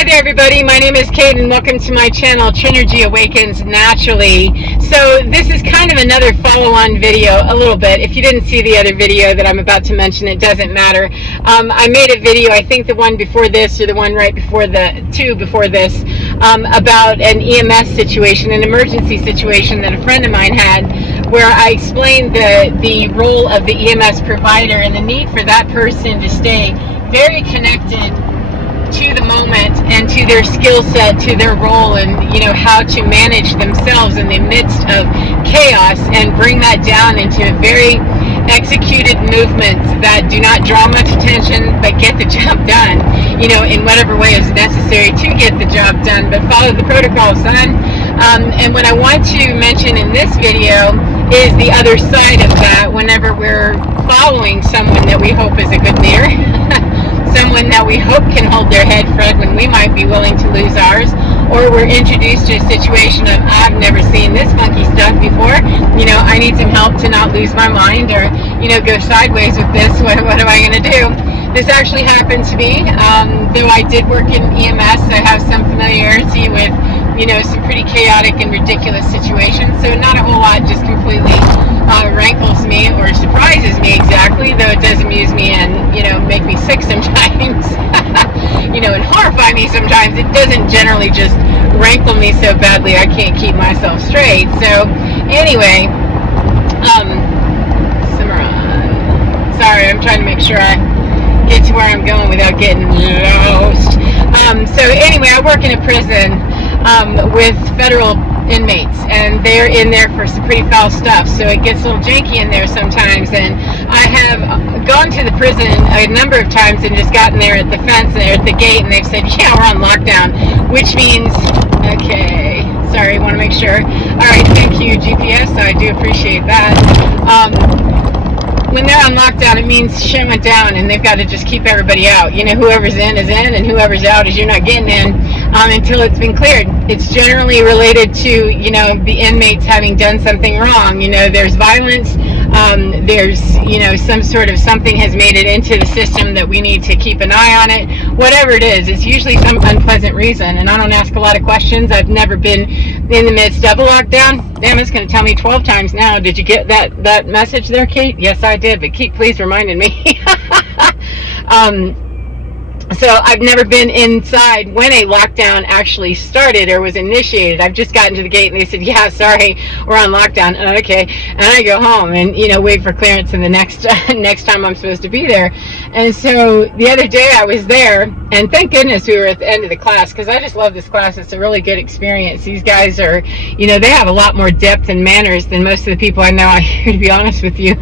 Hi there everybody, my name is Kate and welcome to my channel, Trinergy Awakens Naturally. So this is kind of another follow-on video, a little bit. If you didn't see the other video that I'm about to mention, it doesn't matter. I made a video, I think the one before this or the one right before the two before this, about an EMS situation, an emergency situation that a friend of mine had, where I explained the role of the EMS provider and the need for that person to stay very connected to the moment and to their skill set, to their role, and how to manage themselves in the midst of chaos and bring that down into very executed movements that do not draw much attention but get the job done, in whatever way is necessary to get the job done, but follow the protocol, son. And what I want to mention in this video is the other side of that. Whenever we're following someone that we hope is a good leader, someone that we hope can hold their head, Fred, when we might be willing to lose ours, or we're introduced to a situation of, I've never seen this funky stuff before, I need some help to not lose my mind or, go sideways with this, what am I going to do? This actually happened to me. Though I did work in EMS, I have some familiarity with, some pretty chaotic and ridiculous situations, so not a whole lot just completely rankles me or surprises me exactly, though it does amuse me and make me sick sometimes and horrify me sometimes. It doesn't generally just rankle me so badly I can't keep myself straight. So anyway, Cimarron, sorry, I'm trying to make sure I get to where I'm going without getting lost. So anyway, I work in a prison with federal inmates, and they're in there for some pretty foul stuff, so it gets a little janky in there sometimes. And I have gone to the prison a number of times and just gotten there at the fence and at the gate, and they've said, yeah, we're on lockdown, which means, okay, sorry, want to make sure. All right, thank you, GPS, I do appreciate that. When they're on lockdown, it means shit went down and they've got to just keep everybody out. Whoever's in is in, and whoever's out is you're not getting in until it's been cleared. It's generally related to, the inmates having done something wrong. There's violence, there's, some sort of something has made it into the system that we need to keep an eye on it. Whatever it is, it's usually some unpleasant reason. And I don't ask a lot of questions. I've never been in the midst of a lockdown. Damn, it's going to tell me 12 times now. Did you get that message there, Kate? Yes, I did, but Kate, please reminded me. So I've never been inside when a lockdown actually started or was initiated. I've just gotten to the gate and they said, yeah, sorry, we're on lockdown. Okay. And I go home and, wait for clearance and the next time I'm supposed to be there. And so the other day I was there, and thank goodness we were at the end of the class, because I just love this class. It's a really good experience. These guys are, they have a lot more depth and manners than most of the people I know out here, to be honest with you.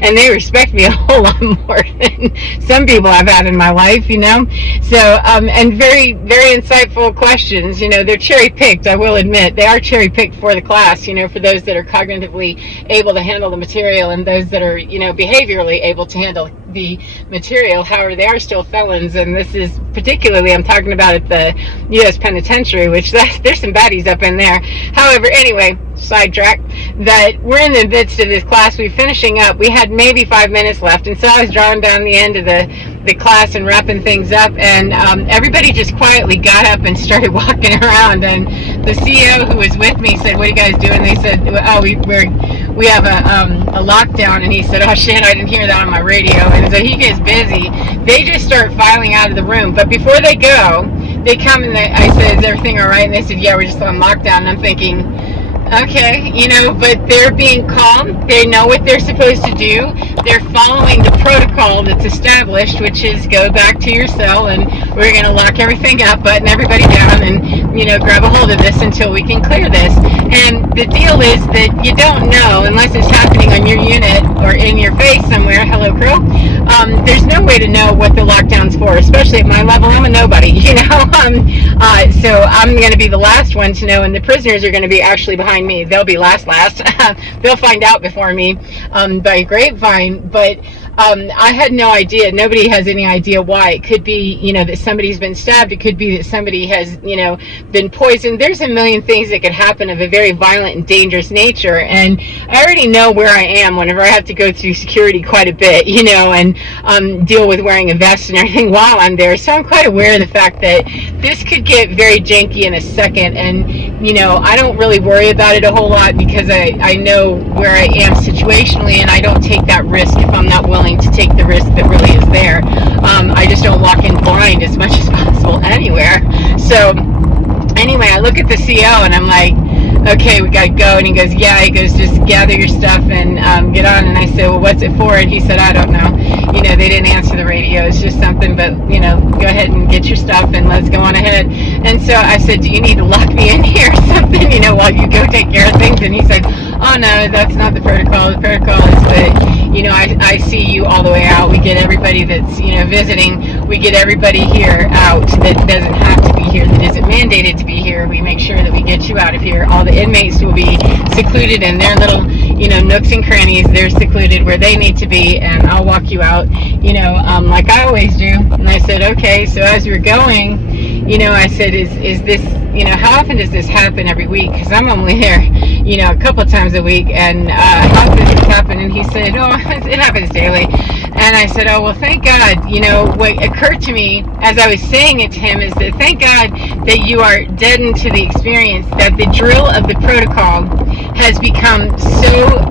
And they respect me a whole lot more than some people I've had in my life, So, and very, very insightful questions. They're cherry-picked, I will admit. They are cherry-picked for the class, for those that are cognitively able to handle the material and those that are, behaviorally able to handle the material. However, they are still felons, and this is particularly, I'm talking about at the U.S. Penitentiary, which there's some baddies up in there. However, anyway, sidetrack, that we're in the midst of this class. We're finishing up. We had maybe 5 minutes left, and so I was drawing down the end of the class and wrapping things up, and everybody just quietly got up and started walking around, and the CEO who was with me said, what are you guys doing? They said, oh, we have a lockdown. And he said, oh shit, I didn't hear that on my radio. And so he gets busy. They just start filing out of the room, but before they go, they come and I said, is everything all right? And they said, yeah, we're just on lockdown. And I'm thinking, okay, but they're being calm. They know what they're supposed to do. They're following the protocol that's established, which is go back to your cell and we're going to lock everything up, button everybody down, and, grab a hold of this until we can clear this. And the deal is that you don't know, unless it's happening on your unit or in your face somewhere, hello crow, there's no way to know what the lockdown's for, especially at my level. I'm a nobody, so I'm going to be the last one to know, and the prisoners are going to be actually behind me. They'll be last. They'll find out before me by grapevine. But I had no idea. Nobody has any idea why. It could be, that somebody's been stabbed. It could be that somebody has, been poisoned. There's a million things that could happen of a very violent and dangerous nature. And I already know where I am whenever I have to go through security quite a bit, and deal with wearing a vest and everything while I'm there. So I'm quite aware of the fact that this could get very janky in a second. And, I don't really worry about it a whole lot because I know where I am situationally, and I don't take that risk if I'm not willing to take the risk that really is there. I just don't walk in blind as much as possible anywhere. So anyway, I look at the CO and I'm like, okay, we gotta go. And he goes, yeah. He goes, just gather your stuff and get on. And I said, well, what's it for? And he said, I don't know. They didn't answer the radio. It's just something, but go ahead and get your stuff and let's go on ahead. And so I said, do you need to lock me in here or something, while you go take care of things? And he said, oh no, that's not the protocol. The protocol is that, I see you all the way out. We get everybody that's, visiting. We get everybody here out that doesn't have to be here, that isn't mandated to be here. We make sure that we get you out of here. All the inmates will be secluded in their little, nooks and crannies. They're secluded where they need to be, and I'll walk you out, like I always do. And I said, okay. So as we're going, I said, is this, how often does this happen every week? Because I'm only there, a couple times a week. And how often does this happen? And he said, oh, it happens daily. And I said, oh, well, thank God. What occurred to me as I was saying it to him is that thank God that you are deadened to the experience, that the drill of the protocol has become so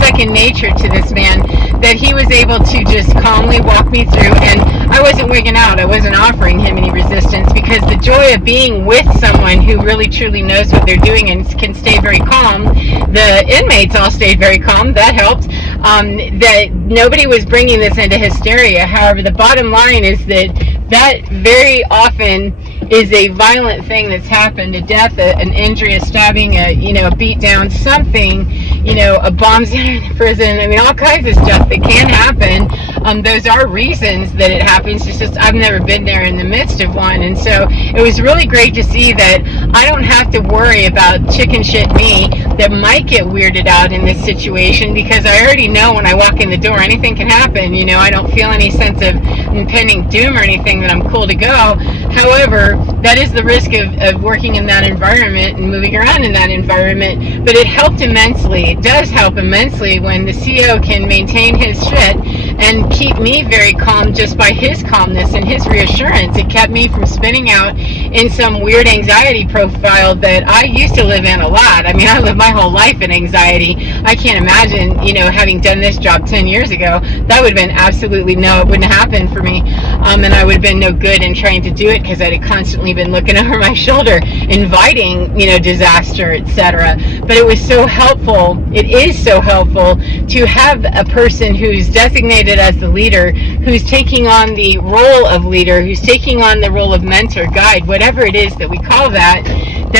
second nature to this man that he was able to just calmly walk me through. And I wasn't wigging out. I wasn't offering him any resistance, because the joy of being with someone who really truly knows what they're doing and can stay very calm. The inmates all stayed very calm. That helped. That nobody was bringing this into hysteria. However, the bottom line is that very often is a violent thing that's happened, a death, an injury, a stabbing, a beat down, something, a bomb in the prison. I mean, all kinds of stuff that can happen. Those are reasons that it happens. It's just I've never been there in the midst of one. And so it was really great to see that I don't have to worry about chicken shit me that might get weirded out in this situation, because I already know when I walk in the door, anything can happen. I don't feel any sense of impending doom or anything, that I'm cool to go. However, that is the risk of working in that environment and moving around in that environment. But it helped immensely. It does help immensely when the CO can maintain his shit and keep me very calm just by his calmness and his reassurance. It kept me from spinning out in some weird anxiety profile that I used to live in a lot. I mean, I lived my whole life in anxiety. I can't imagine, having done this job 10 years ago, that would have been absolutely no, it wouldn't happen for me. And I would have been no good in trying to do it, because I'd have constantly been looking over my shoulder, inviting, disaster, etc. But it was so helpful. It is so helpful to have a person who's designated as the leader, who's taking on the role of leader, who's taking on the role of mentor, guide, whatever it is that we call that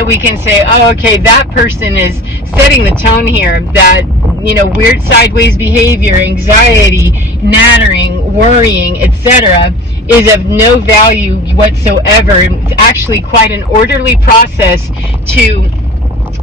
we can say, oh, okay, that person is setting the tone here, that, weird sideways behavior, anxiety, nattering, worrying, etc., is of no value whatsoever. It's actually quite an orderly process to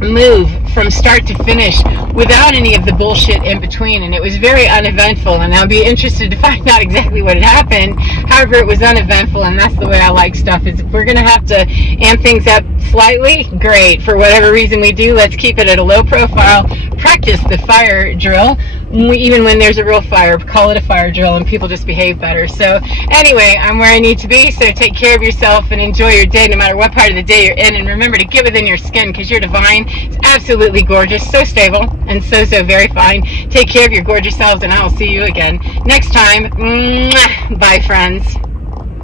move from start to finish without any of the bullshit in between. And it was very uneventful, and I'll be interested to find out exactly what had happened. However, it was uneventful, and that's the way I like stuff. Is if we're going to have to amp things up slightly, great. For whatever reason we do, let's keep it at a low profile. Practice the fire drill. Even when there's a real fire, call it a fire drill, and people just behave better. So anyway, I'm where I need to be, so take care of yourself and enjoy your day no matter what part of the day you're in. And remember to get within your skin, because you're divine. It's absolutely gorgeous, so stable, and so very fine. Take care of your gorgeous selves, and I will see you again next time. Mwah. Bye, friends.